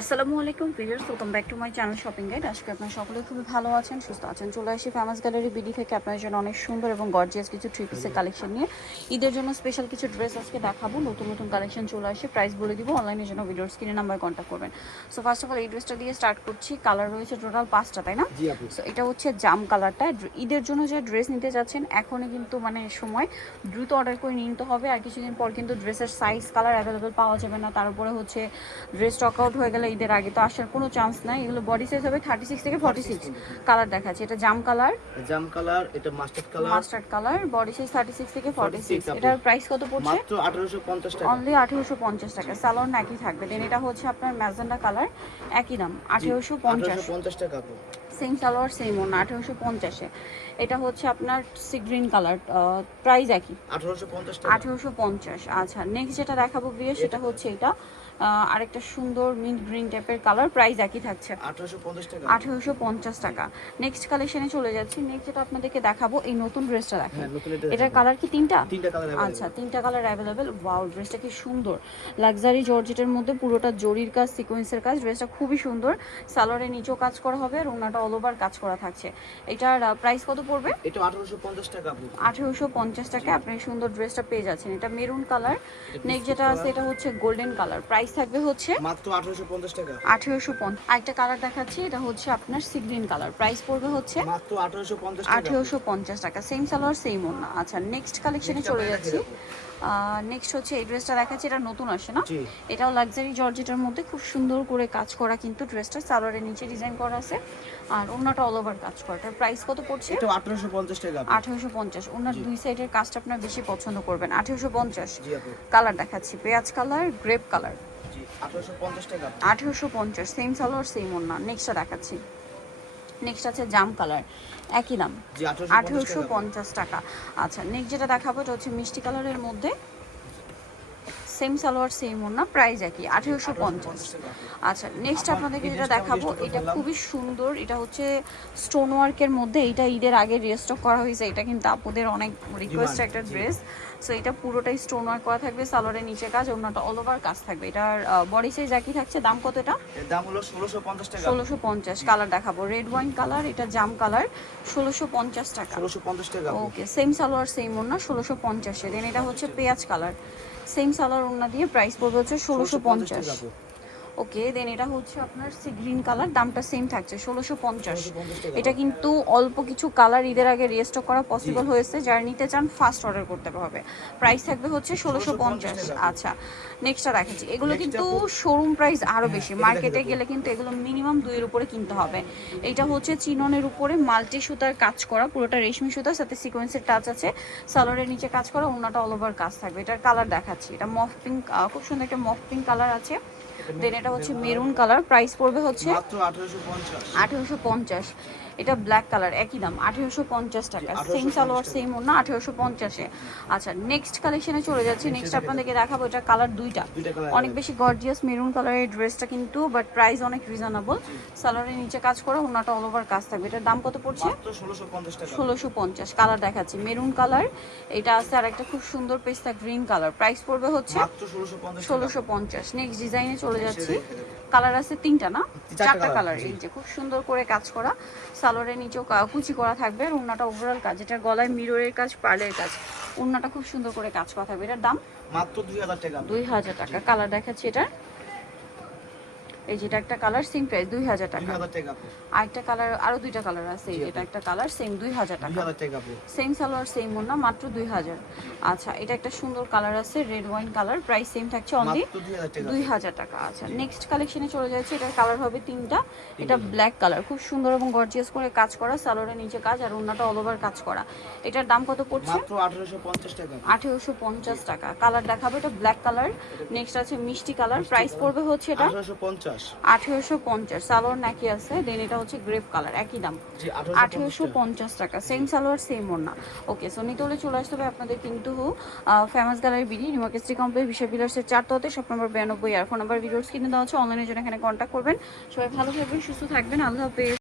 আসসালামু আলাইকুম viewers, welcome back to my channel shopping guide. আজকে আপনারা সকলে খুবই ভালো আছেন, সুস্থ আছেন। চলে আসি ফেমাস গ্যালারি বিডি থেকে আপনাদের জন্য অনেক সুন্দর এবং গর্জিয়াস কিছু থ্রি পিসের কালেকশন নিয়ে। ঈদের জন্য স্পেশাল কিছু ড্রেস আজকে দেখাবো। নতুন নতুন কালেকশন চলে আসে, প্রাইস বলে দিব। অনলাইনের জন্য ভিডিওর স্ক্রিনে নাম্বার কন্ট্যাক্ট করবেন। সো ফার্স্ট অফ অল এই ড্রেসটা দিয়ে স্টার্ট করছি। কালার রয়েছে টোটাল 5টা, তাই না? সো এটা হচ্ছে জাম কালারটা। ঈদের জন্য যে ড্রেস নিতে যাচ্ছেন এখনই কিন্তু সময় দ্রুত অর্ডার করে নিতে হবে। আর কিছুদিন পর কিন্তু ড্রেসের সাইজ কালার অ্যাভেলেবেল পাওয়া যাবে না। তার উপরে হচ্ছে ড্রেস স্টক আউট হয়ে গেলে ঈদের আগে তো আসার কোনো চান্স নাই। এগুলো বডি সাইজ হবে 36 থেকে 46। কালার দেখাচ্ছি, এটা জাম কালার, এটা মাস্টার্ড কালার, বডি সাইজ 36 থেকে 46। এটার প্রাইস কত পড়ছে? মাত্র 1850 টাকা, অনলি 1850 টাকা। সালোয়ার একই থাকবে। দেন এটা হচ্ছে আপনার ম্যাজেন্ডা কালার, একই দাম 1850 টাকা। সেম সালোয়ার সেম ওনা 1850 এ। এটা হচ্ছে আপনার সি গ্রিন কালার, প্রাইস একই 1850 টাকা। 1850। আচ্ছা, নেক্সট যেটা দেখাবো ভিউয়ার সেটা হচ্ছে এটা আরেকটা সুন্দর মিন্ট গ্রিন টাইপের কালার, প্রাইস একই থাকছে 1850 টাকা। 1850 টাকা। নেক্সট কালেকশনে চলে যাচ্ছি। নেক্সট যেটা আপনাদেরকে দেখাবো এই নতুন ড্রেসটা দেখেন। হ্যাঁ, এটার কালার কি তিনটা? তিনটা কালার अवेलेबल। আচ্ছা, তিনটা কালার অ্যাভেলেবেল। ওয়াও, ড্রেসটা কি সুন্দর, লাক্সারি জর্জেটের মধ্যে পুরোটা জরির কাজ, সিকোয়েন্সের কাজ। ড্রেসটা খুবই সুন্দর। সালোয়ারের নিচেও কাজ করা হবে আর ওনাটা অল ওভার কাজ করা থাকছে। এটার প্রাইস কত পড়বে? এটা 1850 টাকা। 1850 টাকা আপনি সুন্দর ড্রেসটা পেয়ে যাচ্ছেন। এটা মেরুন কালার। নেক্সট যেটা আছে এটা হচ্ছে গোল্ডেন কালার, প্রাইস থাকবে হচ্ছে মাত্র 1850 টাকা। 1850। আরেকটা কালার দেখাচ্ছি, এটা হচ্ছে আপনার সি গ্রিন কালার, প্রাইস পড়বে হচ্ছে মাত্র 1850 টাকা। 1850 টাকা। সেম সালোয়ার সেম ওড়না। আচ্ছা, নেক্সট কালেকশনে চলে যাচ্ছি। নেক্সট হচ্ছে এই ড্রেসটা দেখাচ্ছি, এটা নতুন আসে না? জি। এটাও লাক্সারি জর্জেটের মধ্যে খুব সুন্দর করে কাজ করা, কিন্তু ড্রেসটা সালোয়ারের নিচে ডিজাইন করা আছে আর ওড়নাটা অল ওভার কাজ করা। এটার প্রাইস কত পড়ছে? এটা 1850 টাকা। 1850। ওনার দুই সাইডের কাজটা আপনার বেশি পছন্দ করবেন। 1850। জি আপু। কালার দেখাচ্ছি, পেঁয়াজ কালার, গ্রেপ কালার, জি 1850 টাকা। 1850। সেম সালোয়ার সেম ওড়না। নেক্সটটা দেখাচ্ছি। নেক্সট আছে জাম কালার, একই দাম জি 1850 টাকা। আচ্ছা, নেক্সট যেটা দেখাবো এটা হচ্ছে মিষ্টি কালারের মধ্যে, সেম সালোয়ার সেম ওড়না, প্রাইস একই 1850। আচ্ছা, নেক্সট আপনাদেরকে যেটা দেখাবো এটা খুবই সুন্দর। এটা হচ্ছে স্টোন ওয়ার্কের মধ্যে। এটা ঈদের আগে রিস্টক করা হয়েছে। এটা কিন্তু আপুদের অনেক রিকোয়েস্ট একটা ড্রেস। সো এটা পুরোটাই স্টোন ওয়ার্ক করা থাকবে, সালোয়ারের নিচে কাজ, ওড়নাটা অল ওভার কাজ থাকবে। এটার বডি সাইজ একই থাকছে। দাম কত এটা? এর দাম হলো 1650 টাকা। 1650। কালার দেখাবো, রেড ওয়াইন কালার, এটা জাম কালার, 1650 টাকা। 1650 টাকা। ওকে, সেম সালোয়ার সেম ওড়না, 1650। দেন এটা হচ্ছে পেঁয়াজ কালার, সেম সালোয়ার ওড়না দিয়ে প্রাইস পড়বে হচ্ছে 1650। টাকা। ওকে, দেন এটা হচ্ছে আপনার সি গ্রিন কালার, দামটা সেম থাকছে 1650। 1650 টাকা। এটা কিন্তু অল্প কিছু কালার ঈদের আগে রিস্টক করা পসিবল হয়েছে, যারা নিতে চান ফার্স্ট অর্ডার করতে হবে। প্রাইস থাকবে হচ্ছে 1650। আচ্ছা, নেক্সটটা দেখাচ্ছি। এগুলো কিন্তু শোরুম প্রাইস আরো বেশি, মার্কেটে গেলে কিন্তু এগুলো মিনিমাম 2 এর উপরে কিনতে হবে। এটা হচ্ছে চিননের উপরে মাল্টি সুতার কাজ করা, পুরোটা রেশমি সুতার সাথে সিকোয়েন্সের টাচ আছে, সালোয়ারের নিচে কাজ করা, ওড়নাটা অল ওভার কাজ থাকবে। এটার কালার দেখাচ্ছি, এটা মফ পিঙ্ক, খুব সুন্দর একটা মফ পিঙ্ক কালার আছে। দেন এটা হচ্ছে মেরুন কালার, প্রাইস পড়বে হচ্ছে মাত্র 1850। 1850। এটা ব্ল্যাক কালার, একই দাম 1850 টাকা। সেম সালোয়ার সেম ওড়না, 1850-এ। আচ্ছা, নেক্সট কালেকশনে চলে যাচ্ছি। নেক্সট আপনাদেরকে দেখাবো, এটা কালার দুইটা, অনেক বেশি গর্জিয়াস মেরুন কালারের ড্রেসটা কিন্তু, বাট প্রাইস অনেক রিজনেবল। সালোয়ারের নিচে কাজ করা, ওড়নাটা অল ওভার কাজ থাকবে। এটার দাম কত পড়ছে? মাত্র 1650 টাকা। 1650। কালার দেখাচ্ছি, মেরুন কালার, এটা আছে আর একটা খুব সুন্দর পেস্তা গ্রিন কালার, প্রাইস পড়বে হচ্ছে মাত্র 1650 টাকা। 1650। নেক্সট ডিজাইনে চলে যাচ্ছি। কালার আছে তিনটা না? চারটা কালার। এই যে খুব সুন্দর করে কাজ করা, সালোয়ারের নিচেও কুচি করা থাকবে, আর ওড়নাটা ওভারঅল কাজ। এটা গলায় মিররের কাজ, পার্লের কাজ, ওড়নাটা খুব সুন্দর করে কাজ করা থাকবে। এটার দাম মাত্র 2000 টাকা। 2000 টাকা। কালার দেখাচ্ছি এটা, এই যেটা একটা কালার, সেম প্রাইস 2000 টাকা। 2000 টাকা। আরেকটা কালার, আরো দুইটা কালার আছে, এটা একটা কালার, সেম 2000 টাকা। 2000 টাকা। সেম সালোয়ার সেম ওড়না, মাত্র 2000। আচ্ছা, এটা একটা সুন্দর কালার আছে, red wine colour, price same থাকছে অনলি মাত্র 2000 টাকা। 2000 টাকা। আচ্ছা, নেক্সট কালেকশনে চলে যাচ্ছে। এটার কালার হবে তিনটা। এটা ব্ল্যাক কালার, খুব সুন্দর এবং গর্জিয়াস করে কাজ করা, সালোয়ারের নিচে কাজ আর ওড়নাটা অল ওভার কাজ করা। এটার দাম কত পড়ছে? মাত্র 1850 টাকা। 1850 টাকা। কালার দেখাবো, এটা ব্ল্যাক কালার। নেক্সট আছে মিষ্টি কালার, প্রাইস পড়বে হচ্ছে এটা 1850। 1850। সালোয়ার নাকি আছে। দেন এটা হচ্ছে গ্রেপ কালার, একই দাম জি 1850 টাকা। সেম সালোয়ার সেম ওড়না। ওকে, সো নিতে হলে চলে আসতে হবে আপনাদের কিন্তু famous gallery BD, New Market complex, বিশাল বিলাসের 4 তলাতে, শপ নম্বর 92। আর ফোন নাম্বার ভিডিওস কিনে দেওয়া হচ্ছে, অনলাইনের জন্য এখানে কন্ট্যাক্ট করবেন। সবাই ভালো থাকবেন, সুস্থ থাকবেন, আল্লাহ হাফেজ।